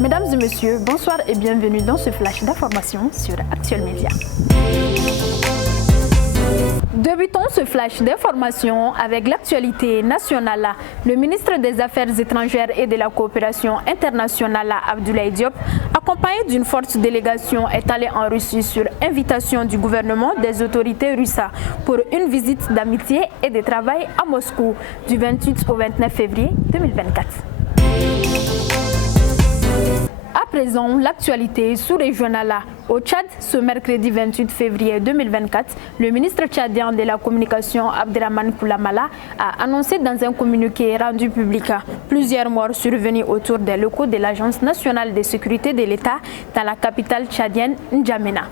Mesdames et messieurs, bonsoir et bienvenue dans ce flash d'information sur Actuel Média. Débutons ce flash d'information avec l'actualité nationale. Le ministre des Affaires étrangères et de la coopération internationale, Abdoulaye Diop, accompagné d'une forte délégation, est allé en Russie sur invitation du gouvernement des autorités russes pour une visite d'amitié et de travail à Moscou du 28 au 29 février 2024. À présent, l'actualité sous-régionale. Au Tchad, ce mercredi 28 février 2024, le ministre tchadien de la communication Abderrahmane Koulamala a annoncé dans un communiqué rendu public plusieurs morts survenus autour des locaux de l'Agence nationale de sécurité de l'État dans la capitale tchadienne N'Djamena.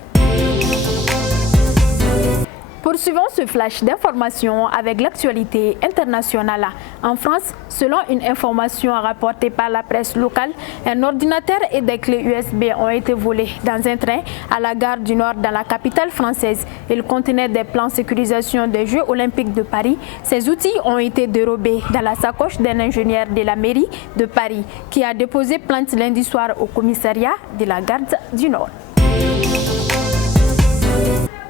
Poursuivons ce flash d'information avec l'actualité internationale. En France, selon une information rapportée par la presse locale, un ordinateur et des clés USB ont été volés dans un train à la gare du Nord dans la capitale française. Ils contenaient des plans de sécurisation des Jeux olympiques de Paris. Ces outils ont été dérobés dans la sacoche d'un ingénieur de la mairie de Paris qui a déposé plainte lundi soir au commissariat de la gare du Nord.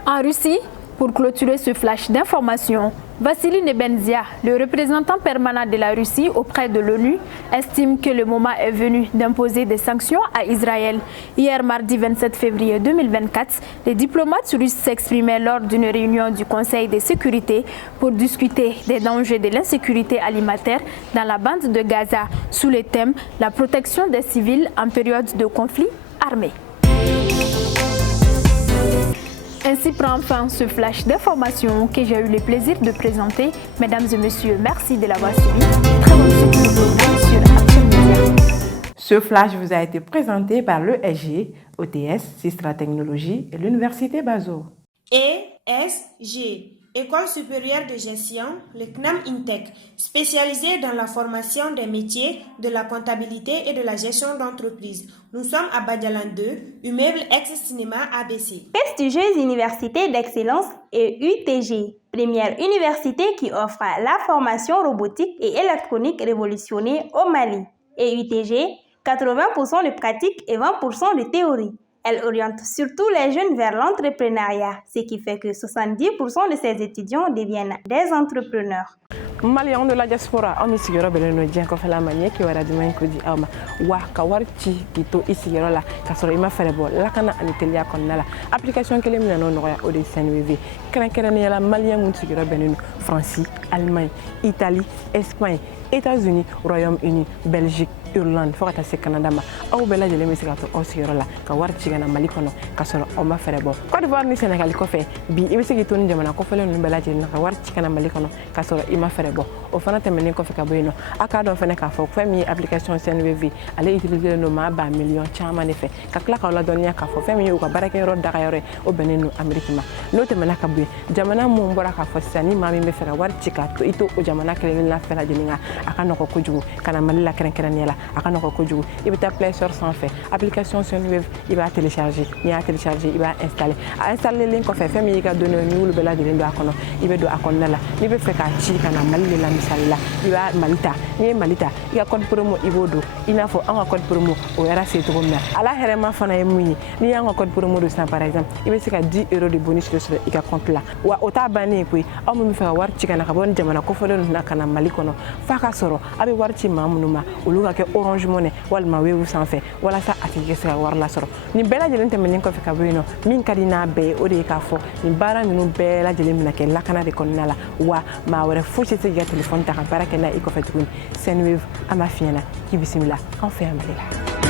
En Russie, pour clôturer ce flash d'information, Vassili Nebenzia, le représentant permanent de la Russie auprès de l'ONU, estime que le moment est venu d'imposer des sanctions à Israël. Hier, mardi 27 février 2024, les diplomates russes s'exprimaient lors d'une réunion du Conseil de sécurité pour discuter des dangers de l'insécurité alimentaire dans la bande de Gaza sous le thème « La protection des civils en période de conflit armé ». Ainsi prend fin ce flash d'information que j'ai eu le plaisir de présenter. Mesdames et messieurs, merci de l'avoir suivi. Très bonne suite sur Actuel Média. Ce flash vous a été présenté par l'ESG, OTS, Sistra Technologies et l'Université Bazo. ESG, École supérieure de gestion, le CNAM INTEC, spécialisée dans la formation des métiers de la comptabilité et de la gestion d'entreprise. Nous sommes à Badialan 2, immeuble ex-cinéma ABC. Prestigieuse université d'excellence et UTG, première université qui offre la formation robotique et électronique révolutionnée au Mali. Et UTG, 80% de pratique et 20% de théorie. Elle oriente surtout les jeunes vers l'entrepreneuriat, ce qui fait que 70% de ses étudiants deviennent des entrepreneurs. Maliens de la diaspora, on est sûr que nous avons fait la manière qui aura du mal que dit Auma. Wa kawarchi kito ici là, kasoro ima faire bon. La kana anitelia konnala. Application que les miens non aura au dessin web. Kran la Malien mun sigura benunu. France, Allemagne, Italie, Espagne, États-Unis, Royaume-Uni, Belgique, Irlande, Forata se Canada ma. Au bela de l'hémisphère au sigura là. Kawarchi gana malikono kasoro oma faire bon. Côte d'Ivoire ni Sénégal ko fait. Bi ibisi gitoni jamana ko fele no bela de na kawarchi kana malikono kasoro ima faire bon. Au fana temene ko fe kaboyino. Aka do fene ka fo fami application CNVV allez utiliser no ma ba million chama ne fe. Ka kla ka la donia ka fo fami o ka baraka ro daga yore o benenu Amerique ma. No temena ka boy. Jamana mo mbora ka fo sani mami me fe ka warchi ka to ito o jamana kele na fe la jeninga aka no ko kujugu kana malila kren yela aka no ko kujugu ibita Play Store sans fait application CNVV il va télécharger il a télécharger il va installer a installer link ko fe fami ka donner ni wulu bela de ndo akono ibe do akonna la ni be fe ka chi kana malila misalla iba malita ni malita il y a code promo ibodo il a faut un code promo o era c'est trop bien ala herema fana yemuni ni un code promo de ça par exemple il be ka 10 € de bonus sur il compte là wa ota bani ko o mu fa war ci kana ka bon jamana ko fo don na kana malikono fa ka soro abe war ci mamnuma o luga ke Orange Money wal ma wewu sans fait wala sa atike sa war la soro ni bela jelen te men ko fe ka boyno min kadina be o de ka fo ni bara ni no bela jelen na ke la kana de konnala wa ma wara fo ci ga téléphone ta baraka na iko fait une Senwave ama fiena ki bismillah on fait un